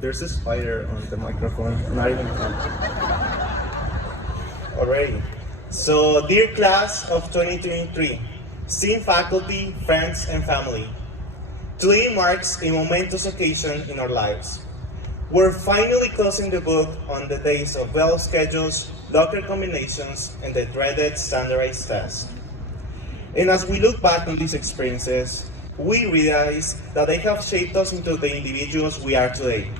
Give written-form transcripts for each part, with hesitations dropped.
There's a spider on the microphone, not even already. So, dear class of 2023, esteemed faculty, friends, and family, today marks a momentous occasion in our lives. We're finally closing the book on the days of well schedules, locker combinations, and the dreaded standardized test. And as we look back on these experiences, we realize that they have shaped us into the individuals we are today.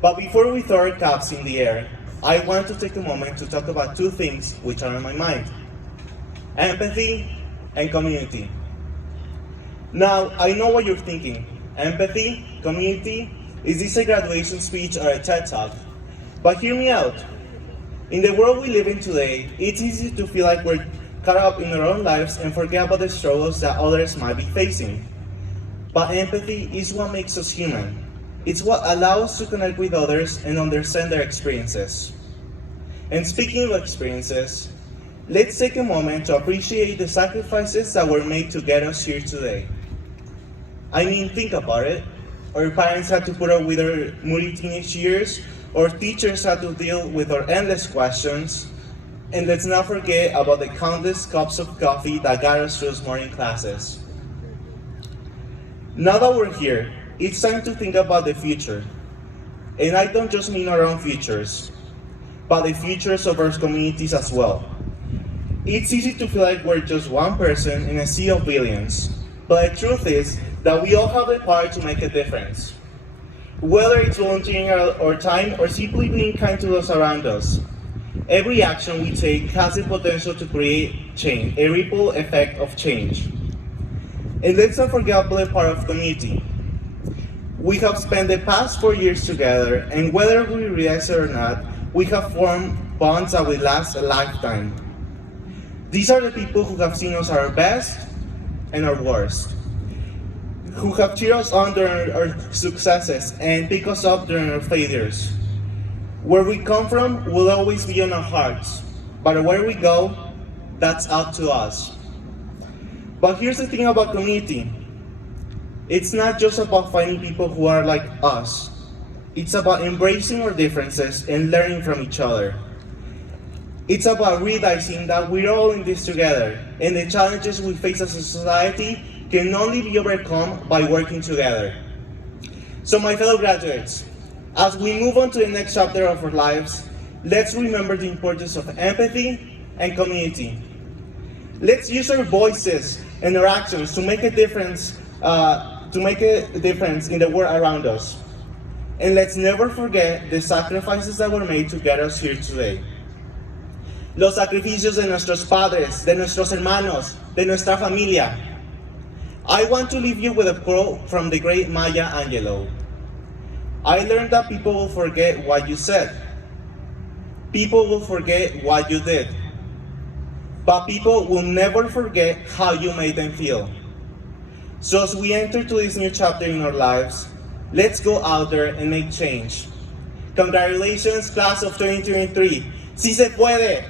But before we throw our caps in the air, I want to take a moment to talk about two things which are on my mind: empathy and community. Now, I know what you're thinking. Empathy, community, is this a graduation speech or a TED Talk? But hear me out. In the world we live in today, it's easy to feel like we're caught up in our own lives and forget about the struggles that others might be facing. But empathy is what makes us human. It's what allows us to connect with others and understand their experiences. And speaking of experiences, let's take a moment to appreciate the sacrifices that were made to get us here today. I mean, think about it. Our parents had to put up with our moody teenage years, our teachers had to deal with our endless questions, and let's not forget about the countless cups of coffee that got us through those morning classes. Now that we're here, it's time to think about the future. And I don't just mean our own futures, but the futures of our communities as well. It's easy to feel like we're just one person in a sea of billions, but the truth is that we all have the power to make a difference. Whether it's volunteering our time or simply being kind to those around us, every action we take has the potential to create change, a ripple effect of change. And let's not forget about the power of community. We have spent the past 4 years together, and whether we realize it or not, we have formed bonds that will last a lifetime. These are the people who have seen us at our best and our worst, who have cheered us on during our successes and picked us up during our failures. Where we come from will always be on our hearts, but where we go, that's up to us. But here's the thing about community. It's not just about finding people who are like us. It's about embracing our differences and learning from each other. It's about realizing that we're all in this together, and the challenges we face as a society can only be overcome by working together. So my fellow graduates, as we move on to the next chapter of our lives, let's remember the importance of empathy and community. Let's use our voices and our actions to make a difference in the world around us. And let's never forget the sacrifices that were made to get us here today. Los sacrificios de nuestros padres, de nuestros hermanos, de nuestra familia. I want to leave you with a quote from the great Maya Angelou. I learned that people will forget what you said. People will forget what you did. But people will never forget how you made them feel. So as we enter to this new chapter in our lives, let's go out there and make change. Congratulations, class of 2023. ¡Sí se puede!